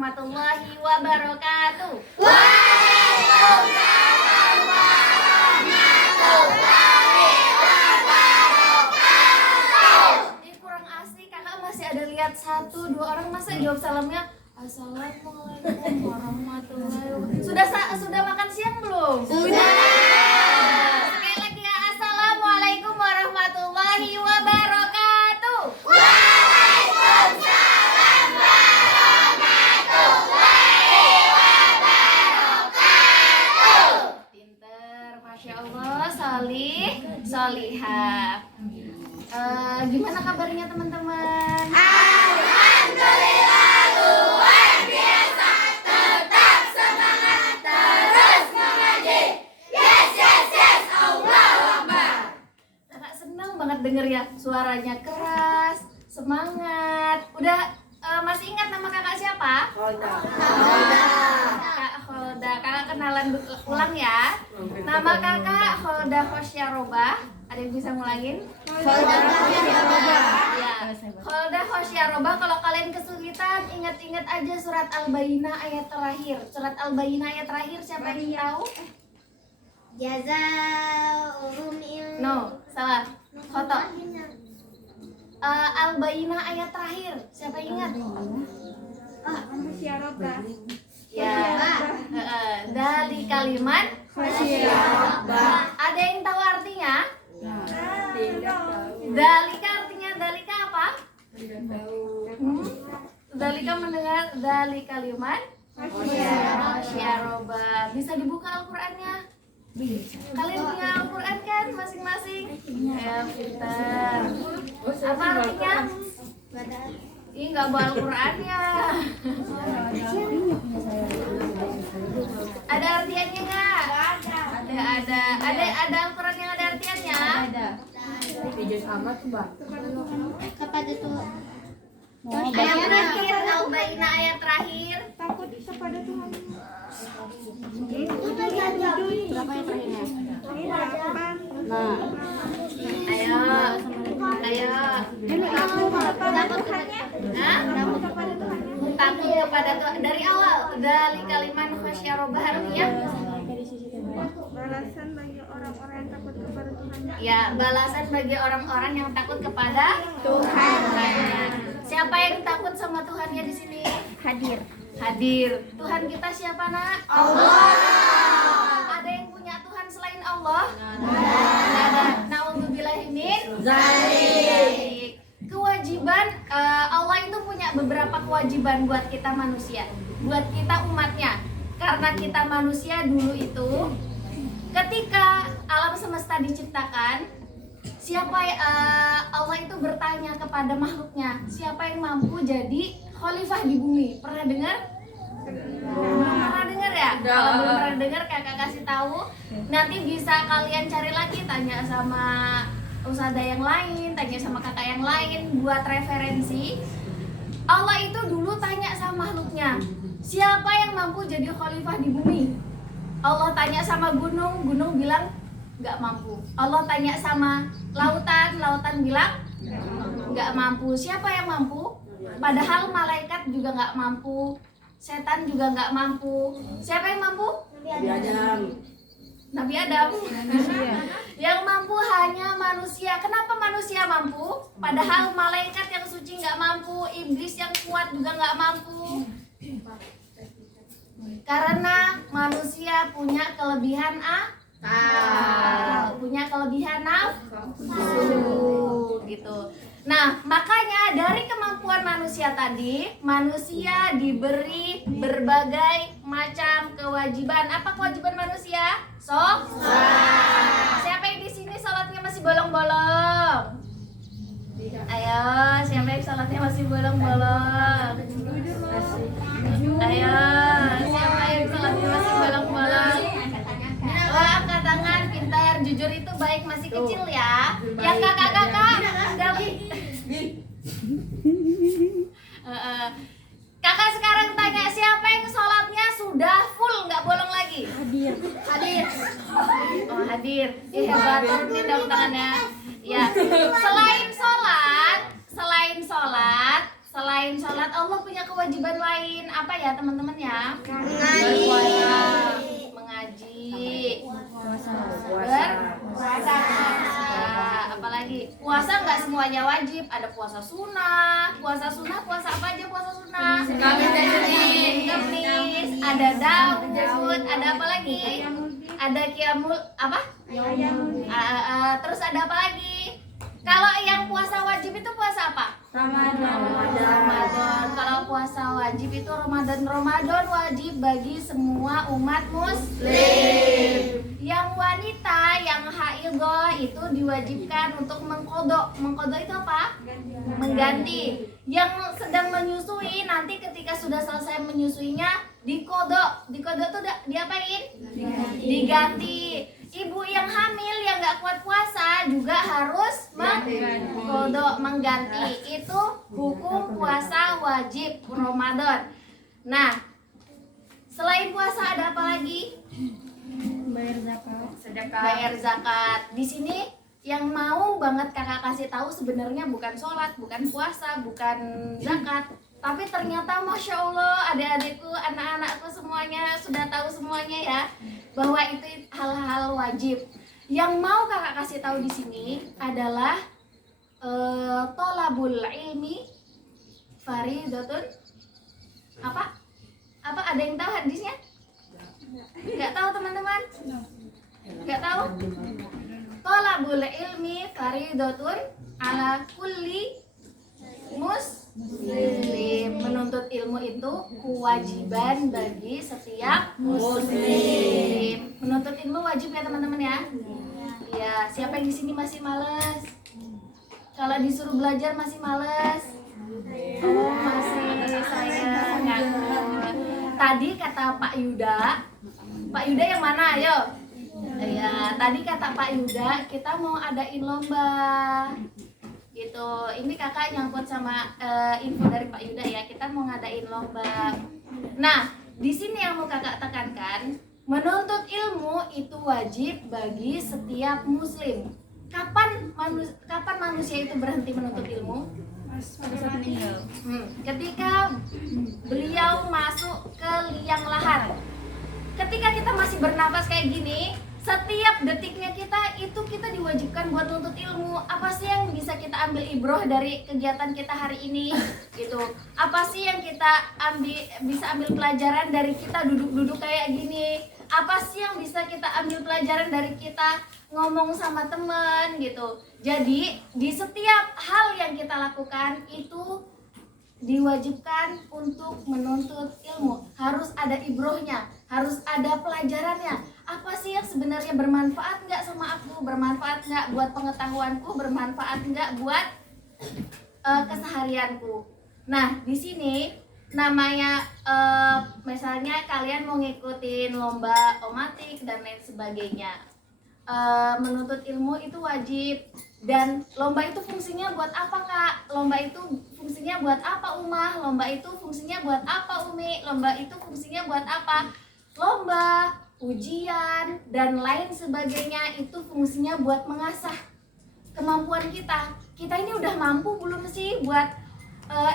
warahmatullahi wabarakatuh. Waalaikumsalam warahmatullahi wabarakatuh. Ini kurang asik, kakak masih ada lihat 1-2 orang masa jawab salamnya Assalamualaikum warahmatullahi wabarakatuh. Sudah makan siang belum? Sudah. Sekali lagi ya, Assalamualaikum warahmatullahi wabarakatuh. Waalaikumsalam warahmatullahi wabarakatuh. Pinter, Masya Allah, solih, solihah. Gimana kabarnya teman-teman? Alhamdulillah luar biasa. Tetap semangat terus mengaji. Yes, yes, yes. Allahu Akbar. Kakak senang banget denger ya, suaranya keras, semangat. Udah masih ingat nama kakak siapa? Kak Holda. Kakak kenalan ulang ya. Nama kakak Holda Khosyarobah. Ada yang bisa ngulangin? Ya. Holda Khosyarobah. Kalau kalian kesulitan, ingat-ingat aja surat Al-Bayyinah ayat terakhir. Surat Al-Bayyinah ayat terakhir siapa yang tahu? Jazaohum No, salah. Khoto. Al-Bayyinah ayat terakhir. Siapa yang ingat? Ya. Dari kalimat ada yang tahu artinya? Dalika artinya dalika apa? Dalika mendengar dari kalimat Khosyarobah. Bisa dibuka Al-Qur'annya? Kalian punya Al-Qur'an kan masing-masing? Ya, pintar. Apa artinya? Ih, nggak bawa Al-Qur'annya. Ada artiannya nggak? Ada Al-Qur'an yang ada artiannya? kepada Tuhan. Ayat terakhir, Al-Bayyinah ayat terakhir. Takut kepada Tuhan. Berapa ayat terakhirnya? Nah, Ayo. Takut Tuhannya. Hah? Takut kepada Tuhan dari awal. Dari kalimat Khosyarobah artinya? balasan bagi orang-orang yang takut kepada Tuhan. Ya, balasan bagi orang-orang yang takut kepada Tuhan. Siapa yang takut sama Tuhannya di sini? Hadir. Tuhan kita siapa, Nak? Allah. Ada yang punya Tuhan selain Allah? Nggak ada. Na'udzubillahi min dzalik. Kewajiban Allah itu punya beberapa kewajiban buat kita manusia, buat kita umatnya. Karena kita manusia dulu itu ketika alam semesta diciptakan, Allah itu bertanya kepada makhluknya, siapa yang mampu jadi khalifah di bumi? Pernah dengar? Belum pernah dengar ya? Kalau belum pernah dengar, kakak kasih tahu. Nanti bisa kalian cari lagi, tanya sama ustadzah yang lain, tanya sama kakak yang lain buat referensi. Allah itu dulu tanya sama makhluknya, siapa yang mampu jadi khalifah di bumi? Allah tanya sama gunung, gunung bilang nggak mampu. Allah tanya sama lautan, lautan bilang nggak mampu. Siapa yang mampu? Padahal malaikat juga nggak mampu, setan juga nggak mampu. Siapa yang mampu? Nabi Adam. Yang mampu hanya manusia. Kenapa manusia mampu? Padahal malaikat yang suci nggak mampu, iblis yang kuat juga nggak mampu. Karena manusia punya kelebihan punya kelebihan nafsu gitu. Nah, makanya dari kemampuan manusia tadi, manusia diberi berbagai macam kewajiban. Apa kewajiban manusia? Sholat. Siapa yang di sini sholatnya masih bolong-bolong? Ayo, siapa yang sholatnya masih bolong-bolong? Ayo, siapa yang sholatnya masih bolong-bolong? Oh, angkat tangan, pintar, jujur itu baik, masih kecil ya. Yang kakak-kakak, kakak sekarang tanya, siapa yang sholatnya sudah full, nggak bolong lagi? Hadir. Oh, hadir. Hebat, turunin dong tangannya. Ya, selain sholat, selain sholat, Allah punya kewajiban lain. Apa ya teman-teman ya? Mengaji, berpuasa. Apalagi puasa nggak semuanya wajib. Ada puasa sunnah. Puasa apa aja puasa sunnah? Kamis, ada Daud, ada apa lagi? Ada Qiyamul apa? Terus ada apa lagi? Kalau yang puasa wajib itu puasa apa? Ramadan. Kalau puasa wajib itu Ramadan wajib bagi semua umat muslim. Yang wanita yang haidhah itu diwajibkan untuk mengqadha. Mengqadha itu apa? Mengganti. Yang sedang menyusui nanti ketika sudah selesai menyusuinya diqadha. Diqadha itu diapain? Diganti. Ibu yang hamil yang nggak kuat puasa juga harus mengganti. Itu hukum puasa wajib Ramadan. Nah, selain puasa ada apa lagi? Bayar zakat. Di sini yang mau banget kakak kasih tahu sebenarnya bukan sholat, bukan puasa, bukan zakat, tapi ternyata masya Allah adik-adikku, anak-anakku semuanya sudah tahu semuanya ya, bahwa itu hal-hal wajib. Yang mau kakak kasih tahu di sini adalah tolabul ilmi faridatun. Apa ada yang tahu hadisnya? Nggak tahu teman-teman? Nggak tahu? Tolabul ilmi faridatun ala kulli muslim. Menuntut ilmu itu kewajiban bagi setiap muslim. Menuntut ilmu wajib ya teman-teman ya. Iya, siapa yang di sini masih males? Kalau disuruh belajar masih males? Oh, masih saya nganggur. Tadi kata Pak Yuda yang mana? Ayo. Ya, tadi kata Pak Yuda kita mau adain lomba. Gitu. Ini kakak nyangkut sama info dari Pak Yuda ya. Kita mau ngadain lomba. Nah, di sini yang mau kakak tekankan, menuntut ilmu itu wajib bagi setiap muslim. Kapan manusia itu berhenti menuntut ilmu? Ketika beliau masuk ke liang lahat. Ketika kita masih bernapas kayak gini, setiap detiknya kita diwajibkan buat nuntut ilmu. Apa sih yang bisa kita ambil ibroh dari kegiatan kita hari ini gitu? Apa sih yang kita bisa ambil pelajaran dari kita duduk-duduk kayak gini? Apa sih yang bisa kita ambil pelajaran dari kita ngomong sama teman gitu? Jadi di setiap hal yang kita lakukan itu diwajibkan untuk menuntut ilmu. Harus ada ibrohnya, harus ada pelajarannya. Apa sih yang sebenarnya bermanfaat nggak sama aku? Bermanfaat nggak buat pengetahuanku? Bermanfaat nggak buat keseharianku? Nah, di sini namanya misalnya kalian mau ngikutin lomba omatik dan lain sebagainya. Menuntut ilmu itu wajib. Dan lomba itu fungsinya buat apa Kak? Lomba itu fungsinya buat apa Umah? Lomba itu fungsinya buat apa Umi? Lomba itu fungsinya buat apa? Lomba, ujian, dan lain sebagainya itu fungsinya buat mengasah kemampuan kita. Kita ini udah mampu belum sih buat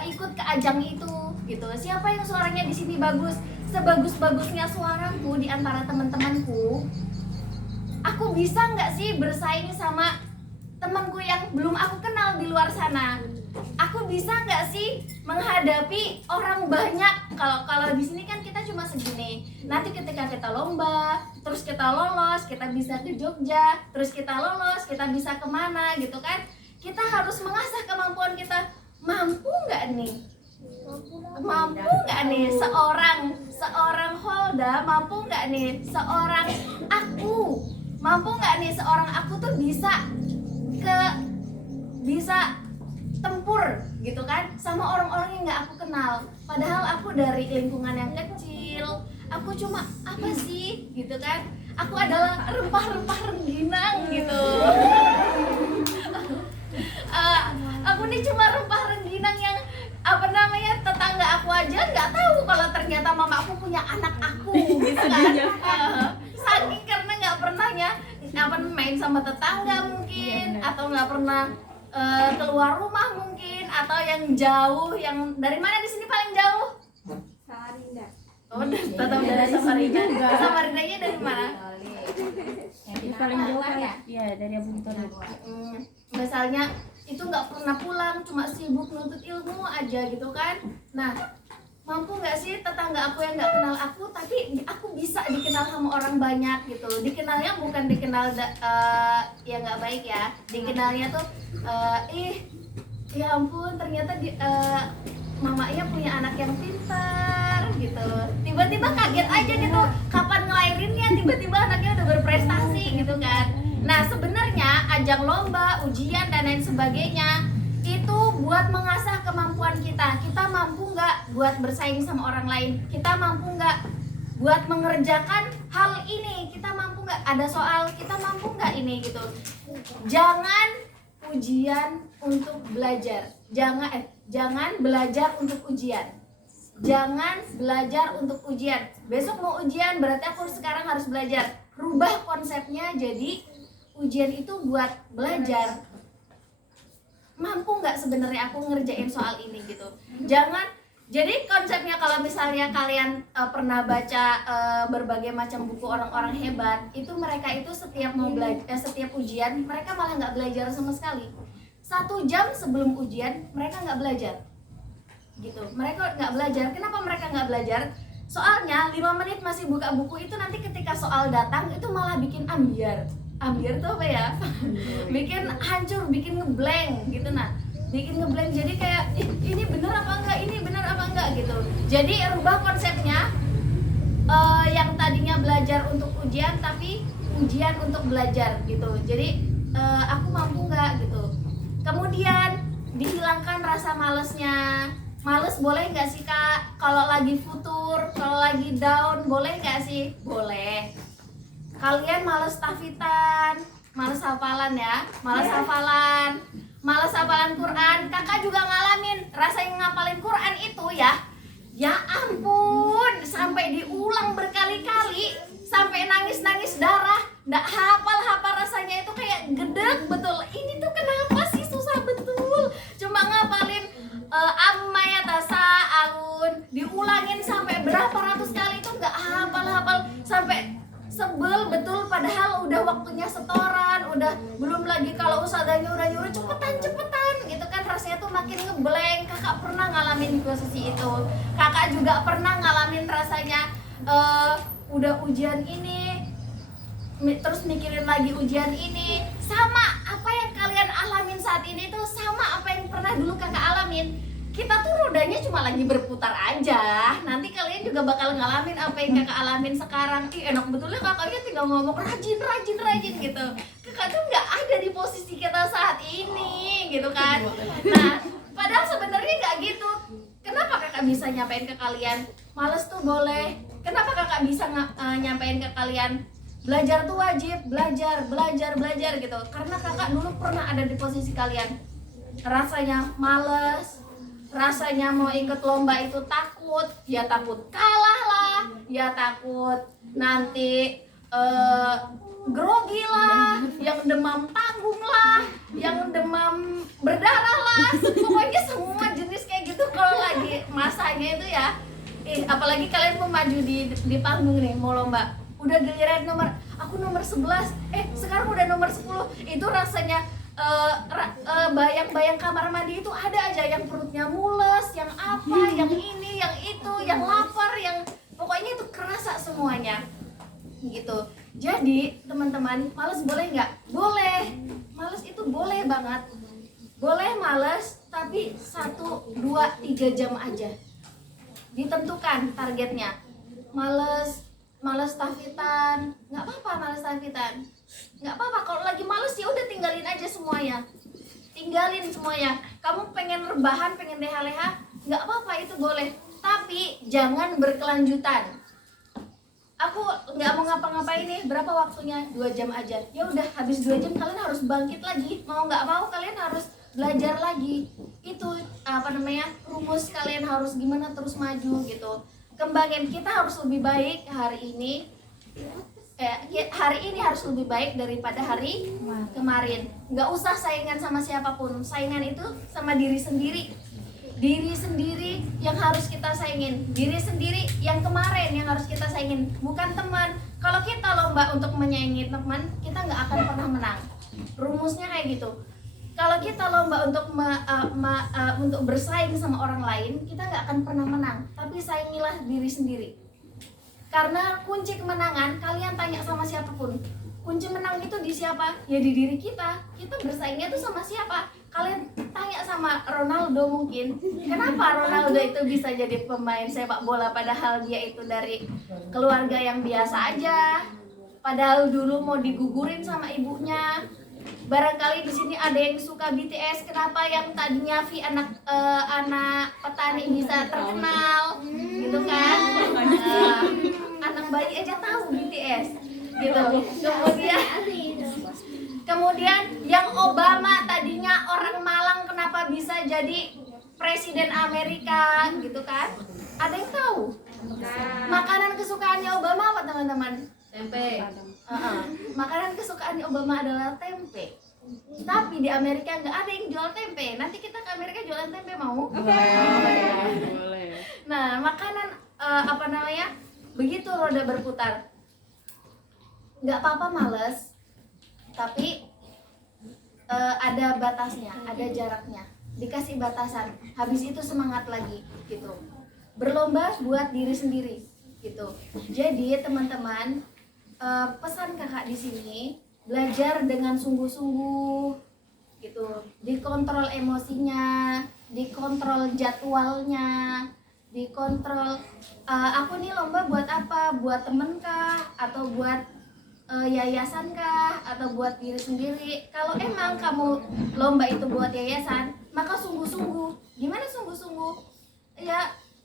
ikut ke ajang itu gitu. Siapa yang suaranya di sini bagus? Sebagus-bagusnya suaraku di antara teman-temanku, aku bisa nggak sih bersaing sama temanku yang belum aku kenal di luar sana? Aku bisa nggak sih menghadapi orang banyak? Kalau di sini kan kita cuma segini. Nanti ketika kita lomba, terus kita lolos, kita bisa ke Jogja, terus kita lolos, kita bisa kemana gitu kan? Kita harus mengasah kemampuan kita. Mampu nggak nih? Mampu nggak nih seorang Holda? Mampu nggak nih seorang aku? Mampu nggak nih seorang aku tuh bisa tempur gitu kan sama orang-orang yang nggak aku kenal, padahal aku dari lingkungan yang kecil, aku cuma apa sih gitu kan, aku adalah rempah-rempah rengginang gitu. Aku nih cuma rempah rengginang yang tetangga aku aja nggak tahu kalau ternyata mamaku punya anak aku gitu kan. Saking karena nggak pernahnya main sama tetangga mungkin, atau nggak pernah keluar rumah mungkin, atau yang jauh, yang dari mana di sini paling jauh? Samarinda. Oh, tetap dari Samarinda. Samarindanya dari mana? Yang paling jauh kan ya dari Abu Talib. Misalnya itu nggak pernah pulang, cuma sibuk nuntut ilmu aja gitu kan. Nah, mampu nggak sih tetangga aku yang nggak kenal aku, tapi aku bisa dikenal sama orang banyak gitu. Dikenalnya bukan dikenal ya nggak baik ya. Dikenalnya tuh ya ampun ternyata mamanya punya anak yang pintar gitu. Tiba-tiba kaget aja gitu, kapan ngelahirinnya tiba-tiba anaknya udah berprestasi gitu kan. Nah sebenarnya ajang lomba, ujian dan lain sebagainya itu buat mengasah kemampuan kita. Kita mampu nggak buat bersaing sama orang lain? Kita mampu nggak buat mengerjakan hal ini? Kita mampu nggak? Ada soal, kita mampu nggak ini gitu? Jangan ujian untuk belajar. Jangan belajar untuk ujian. Jangan belajar untuk ujian. Besok mau ujian berarti aku sekarang harus belajar. Rubah konsepnya jadi ujian itu buat belajar. Mampu nggak sebenarnya aku ngerjain soal ini gitu. Jangan, jadi konsepnya kalau misalnya kalian pernah baca berbagai macam buku orang-orang hebat, itu mereka itu setiap mau belajar, setiap ujian mereka malah nggak belajar sama sekali. 1 jam sebelum ujian mereka nggak belajar gitu. Mereka nggak belajar. Kenapa mereka nggak belajar? Soalnya 5 menit masih buka buku itu, nanti ketika soal datang itu malah bikin ambiar. Ambiar tuh apa ya? Bikin hancur, bikin ngeblank gitu. Nah, bikin ngeblank jadi kayak ini bener apa enggak, ini bener apa enggak gitu. Jadi rubah konsepnya, yang tadinya belajar untuk ujian tapi ujian untuk belajar gitu. Jadi aku mampu nggak gitu. Kemudian dihilangkan rasa malesnya. Males boleh nggak sih Kak? Kalau lagi futur, kalau lagi down, boleh nggak sih? Boleh. Kalian males tahfidzan, males hafalan ya, males hafalan Quran. Kakak juga ngalamin rasanya ngapalin Quran itu ya ampun, sampai diulang berkali-kali, sampai nangis darah, nggak hafal rasanya itu kayak gedeg betul. Ini tuh kenapa sih susah betul? Cuma ngapalin amma yatasaalun, diulangin sampai berapa ratus kali itu nggak hafal, sampai sebel betul, padahal udah waktunya setoran, udah belum lagi kalau ustazahnya udah nyuruh cepetan gitu kan, rasanya tuh makin ngeblank. Kakak pernah ngalamin posisi itu. Kakak juga pernah ngalamin rasanya udah ujian ini terus mikirin lagi ujian ini. Sama apa yang kalian alamin saat ini tuh sama apa yang pernah dulu kakak alamin. Kita tuh rodanya cuma lagi berputar aja. Nanti kalian juga bakal ngalamin apa yang kakak alamin sekarang. Enak betulnya kakaknya tinggal ngomong rajin gitu. Kakak tuh nggak ada di posisi kita saat ini gitu kan. Nah, padahal sebenarnya nggak gitu. Kenapa kakak bisa nyampein ke kalian males tuh boleh? Kenapa kakak bisa nyampein ke kalian belajar tuh wajib, belajar gitu? Karena kakak dulu pernah ada di posisi kalian. Rasanya males, rasanya mau ikut lomba itu takut, ya takut kalah lah, ya takut nanti grogi lah, yang demam panggung lah, yang demam berdarah lah, pokoknya semua jenis kayak gitu kalau lagi masanya itu ya. Apalagi kalian mau maju di panggung nih, mau lomba, udah giliran aku nomor 11, sekarang udah nomor 10, itu rasanya bayang-bayang kamar mandi itu ada aja yang perutnya mules, yang apa, yang ini, yang itu, yang lapar, yang pokoknya itu kerasa semuanya gitu. Jadi teman-teman, males boleh nggak? Boleh. Males itu boleh banget. Boleh males, tapi 1, 2, 3 jam aja. Ditentukan targetnya. Males tahfidzan, nggak apa-apa males tahfidzan. Nggak apa-apa, kalau lagi males ya udah tinggalin aja semuanya. Kamu pengen rebahan, pengen leha-leha, nggak apa-apa, itu boleh. Tapi jangan berkelanjutan. Aku nggak mau ngapa-ngapain nih, berapa waktunya? 2 jam aja. Ya udah, habis 2 jam kalian harus bangkit lagi. Mau nggak mau kalian harus belajar lagi. Itu rumus kalian harus gimana terus maju gitu. Kembangin, kita harus lebih baik hari ini. hari ini harus lebih baik daripada hari kemarin. Nggak usah saingan sama siapapun, saingan itu sama diri sendiri. Diri sendiri yang harus kita saingin, diri sendiri yang kemarin yang harus kita saingin, bukan teman. Kalau kita lomba untuk menyaingi teman, kita nggak akan pernah menang. Rumusnya kayak gitu. Kalau kita lomba untuk untuk bersaing sama orang lain, kita nggak akan pernah menang. Tapi saingilah diri sendiri. Karena kunci kemenangan, kalian tanya sama siapapun, kunci menang itu di siapa? Ya di diri kita. Kita bersaingnya tuh sama siapa? Kalian tanya sama Ronaldo mungkin, kenapa Ronaldo itu bisa jadi pemain sepak bola padahal dia itu dari keluarga yang biasa aja. Padahal dulu mau digugurin sama ibunya. Barangkali di sini ada yang suka BTS, kenapa yang tadinya anak petani bisa terkenal, gitu kan? Anak bayi aja tahu BTS, gitu. Kemudian yang Obama tadinya orang Malang kenapa bisa jadi presiden Amerika, gitu kan? Ada yang tahu? Makanan kesukaannya Obama apa teman-teman? Tempe. Makanan kesukaannya Obama adalah tempe. Tapi di Amerika nggak ada yang jual tempe. Nanti kita ke Amerika jualan tempe mau? Boleh. Nah, makanan begitu roda berputar. Nggak apa-apa males, tapi ada batasnya, ada jaraknya. Dikasih batasan. Habis itu semangat lagi, gitu. Berlomba buat diri sendiri, gitu. Jadi teman-teman, pesan kakak di sini, belajar dengan sungguh-sungguh, gitu. Dikontrol emosinya, dikontrol jadwalnya, dikontrol. Aku nih lomba buat apa? Buat temen kah? Atau buat yayasan kah? Atau buat diri sendiri? Kalau emang kamu lomba itu buat yayasan, maka sungguh-sungguh. Gimana sungguh-sungguh?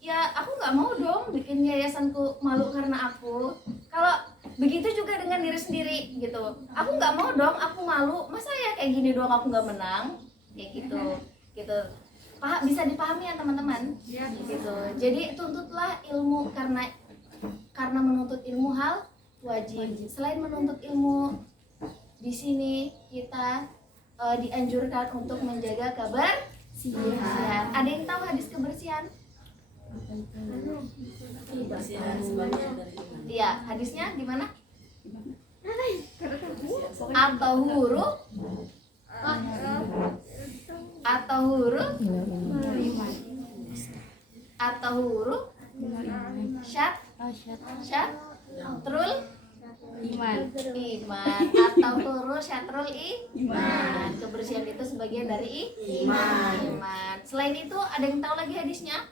Ya aku nggak mau dong bikin yayasanku malu karena aku. Kalau begitu juga dengan diri sendiri, gitu. Aku nggak mau dong aku malu, masa ya kayak gini doang aku nggak menang, kayak gitu. Bisa dipahami ya teman-teman, gitu. Jadi tuntutlah ilmu, karena menuntut ilmu hal wajib. Selain menuntut ilmu, di sini kita dianjurkan untuk menjaga kebersihan. Ada yang tahu hadis kebersihan? Iya, hadisnya di mana? Atau huruf syatrul iman atau huruf syatrul iman. Kebersihan itu sebagian dari iman. Selain itu ada yang tahu lagi hadisnya?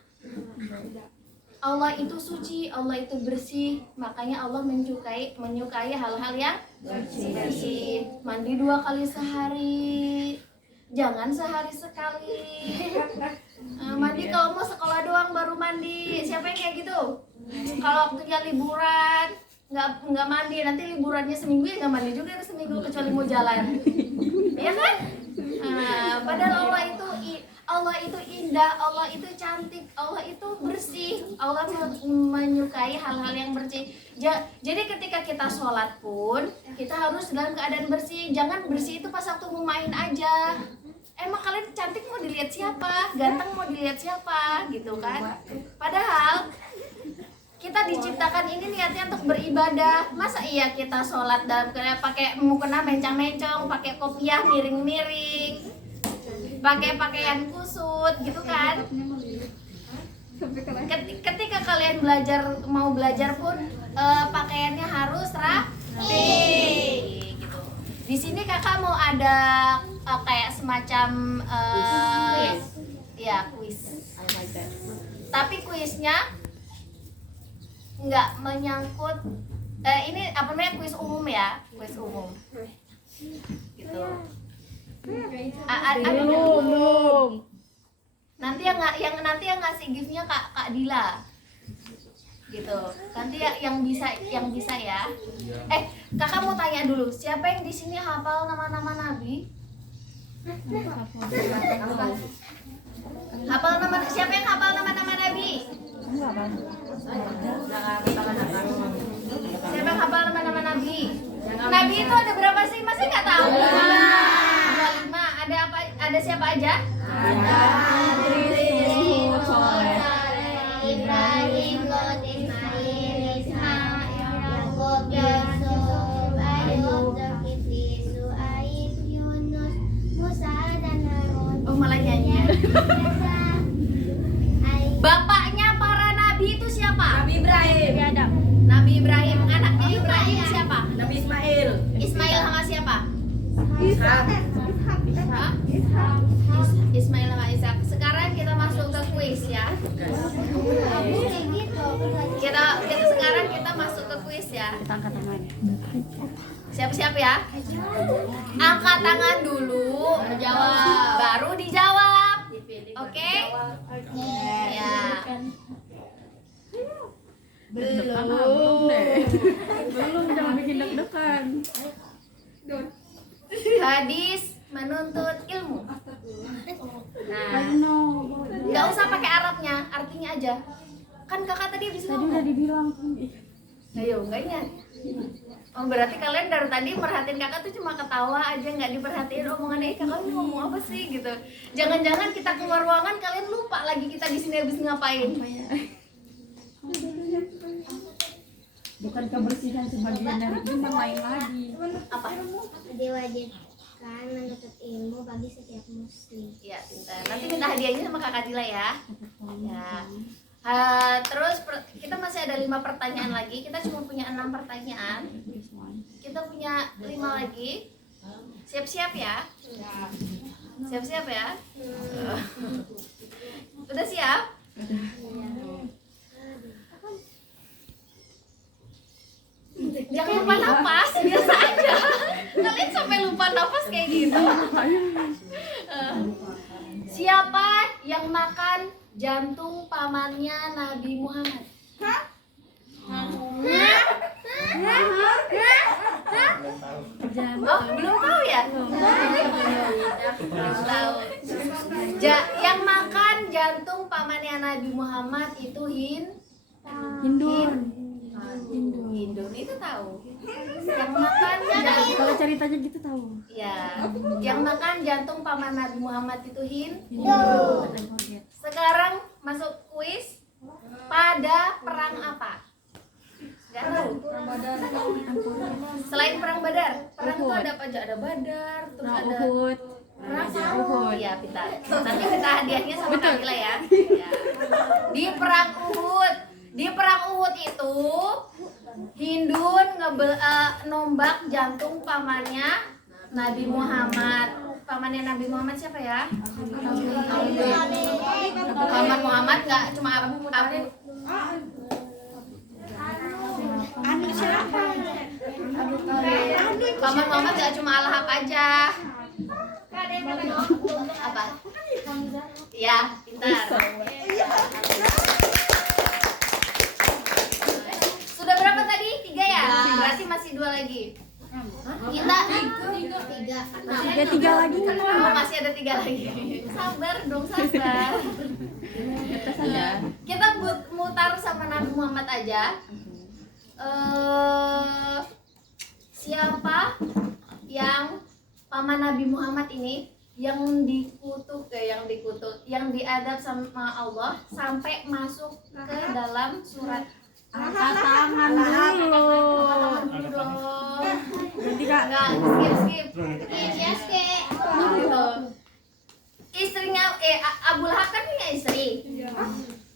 Allah itu suci, Allah itu bersih, makanya Allah menyukai hal-hal yang bersih. Mandi 2 kali sehari, jangan sehari sekali. Mandi kalau mau sekolah doang baru mandi. Siapa yang kayak gitu? Kalau waktunya liburan nggak mandi, nanti liburannya seminggu ya nggak mandi juga seminggu kecuali mau jalan, ya kan? Padahal Allah itu indah, Allah itu cantik, Allah itu bersih, Allah menyukai hal-hal yang bersih. Jadi ketika kita sholat pun kita harus dalam keadaan bersih. Jangan bersih itu pas waktu mau main aja. Emang kalian cantik mau dilihat siapa, ganteng mau dilihat siapa, gitu kan? Padahal kita diciptakan ini niatnya untuk beribadah. Masa iya kita sholat dalam keadaan pakai mukena mencang-mencong, pakai kopiah miring-miring, pakai pakaian kusut, gitu kan? Ketika kalian mau belajar pun pakaiannya harus rapi, gitu. Di sini kakak mau ada kayak semacam kuis. Tapi kuisnya nggak menyangkut ini apa namanya, kuis umum ya, kuis umum, gitu. Belum. Nanti yang ngasih giftnya Kak Dila, gitu. Nanti yang bisa ya. Kakak mau tanya dulu, siapa yang di sini hafal nama-nama nabi? Siapa yang hafal nama-nama nabi? Siapa yang hafal nama-nama nabi? Nabi itu ada berapa sih? Masih nggak tahu? 25. Ada apa? Ada siapa aja? Ibrahim, Lot, Ismail, Ishak, Yakub, Yusuf, Ayub, Zulkifli, Suaib, Yunus, Musa, dan Harun. Oh, malah nyanyi. Ai- Bapaknya para nabi itu siapa? Nabi Ibrahim, Nabi Ibrahim. Anaknya Ibrahim siapa? Nabi Ismail, Ismail sama siapa? Ishak, Hah? Ismail sama Ishak. Sekarang kita masuk ke kuis ya. Kayak gitu. Kita sekarang kita masuk ke kuis ya. Kita angkat tangan. Siap-siap ya. Angkat tangan dulu, baru dijawab. Oke? Ya. Deg-degan belum deh. Belum, jangan bikin deg-degan. Hadis menuntut ilmu. Nah, No. nggak usah pakai Arabnya, artinya aja. Kan kakak tadi bisa Tadi udah dibilang. Ayo, enggak ingat. Oh, berarti kalian dari tadi merhatiin kakak tuh cuma ketawa aja, nggak diperhatiin omongannya. Kakak ini ngomong apa sih gitu. Jangan-jangan kita keluar ruangan kalian lupa lagi kita di sini habis ngapain. Bukan kebersihan sebagian dari iman, lain lagi. Apa? Diwajibkan menuntut ilmu bagi setiap muslim. Iya, pintar. Nanti minta hadiahnya sama kakak Dila ya. Ya. Terus kita masih ada 5 pertanyaan lagi. Kita cuma punya 6 pertanyaan. Kita punya 5 lagi. Siap-siap ya. Siap-siap ya. Udah siap? Jangan lupa napas, biasa aja. Kalian sampai lupa napas kayak gitu. Siapa yang makan jantung pamannya Nabi Muhammad? Oh, belum tahu ya? Belum tahu. Yang makan jantung pamannya Nabi Muhammad itu Hindun. Hindun itu tahu. Yang makan jantung, Kalau ceritanya gitu tahu. ya, yang makan jantung paman Nabi Muhammad itu Hindun. Sekarang masuk kuis. Pada perang apa? Gak tahu. Selain perang Badar, perang itu ada apa aja? Ada Badar, terus Nah, ada Uhud. perang Uhud. Iya, pintar. Nanti minta hadiahnya sama Kamila ya. Ya. Di perang Uhud, itu Hindun nombak jantung pamannya Nabi Muhammad. Pamannya Nabi Muhammad siapa ya? Paman Muhammad nggak cuma Abu. Paman Muhammad nggak cuma Al-Haq aja. Apa? Ya, pintar. Sudah berapa tadi? 3 ya? Berarti masih 2 lagi. Kita 3. Ada 3 lagi kan? Oh, masih ada 3 lagi. Sabar dong, sabar. Kita mutar sama Nabi Muhammad aja. Siapa yang paman Nabi Muhammad ini yang dikutuk, yang diadab sama Allah sampai masuk ke dalam surat. Angkat tangan dulu. Tangan dulu dong. Nanti Kak. Enggak, skip. Gitu. Istrinya Abu Lahab kan punya istri.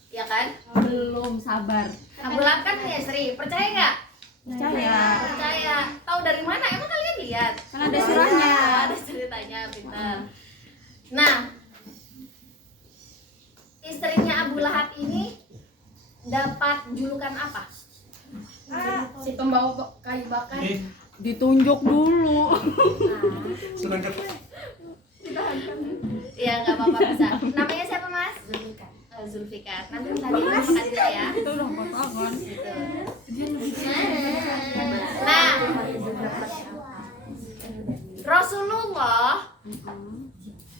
Ya kan? Belum, sabar. Abu Lahab kan punya istri. Percaya nggak? Percaya. Percaya. Tahu dari mana? Emang kalian lihat? Kan ada surahnya. Ada ceritanya, pintar. Nah, istrinya Abu Lahab ini dapat julukan apa? Si pembawa kayu bakar. Ditunjuk dulu. Ya nggak apa-apa, bisa. Namanya siapa, Mas? Zulfikar. Nanti tadi makan dulu ya. Itu udah potongan. Nah, Rasulullah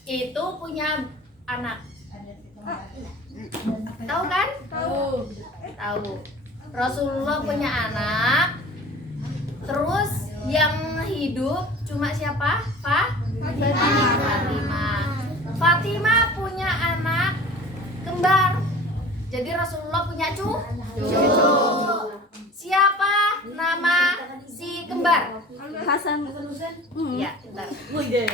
itu punya anak. Tahu kan? Tahu. Rasulullah punya anak. Terus Yang hidup cuma siapa? Fatimah. Fatimah punya anak kembar. Jadi Rasulullah punya cucu. Siapa nama si kembar? Hasan. Ya, bentar. Wih deh.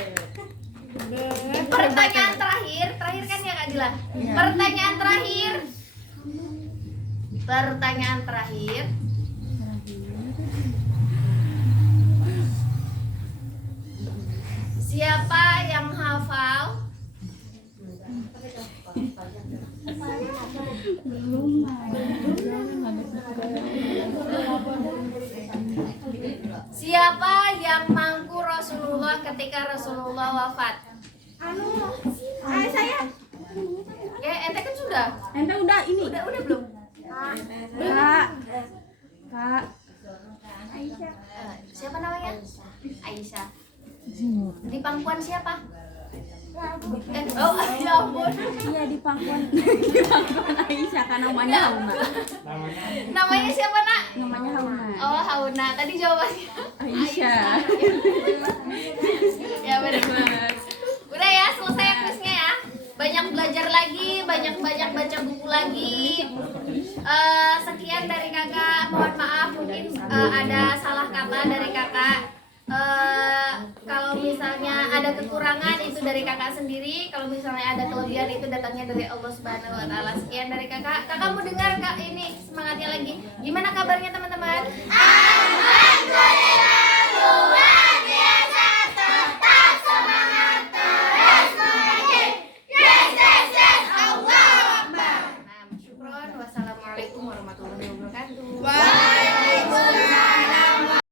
Pertanyaan terakhir kan ya Kak Dila? Pertanyaan terakhir. Siapa yang hafal? Siapa yang mangku Rasulullah ketika Rasulullah wafat? Saya. Ya, ente kan sudah. Ente udah ini. Udah belum? Kak. Siapa namanya? Aisyah. Di pangkuan siapa? Oh, ya ampun. Iya di pangkuan Aisyah kan namanya Hauna. Namanya siapa, Nak? Namanya Hauna. Oh, Hauna. Tadi jawabannya Aisyah. Ya, benar. Udah ya, selesai kuisnya ya. Banyak belajar lagi, banyak baca buku lagi. Sekian dari kakak. Mohon maaf mungkin ada salah kata dari kakak. Kalau misalnya ada kekurangan itu dari kakak sendiri, kalau misalnya ada kelebihan itu datangnya dari Allah Subhanahu wa taala. Sekian dari kakak. Kakak mau dengar Kak ini semangatnya lagi. Gimana kabarnya teman-teman?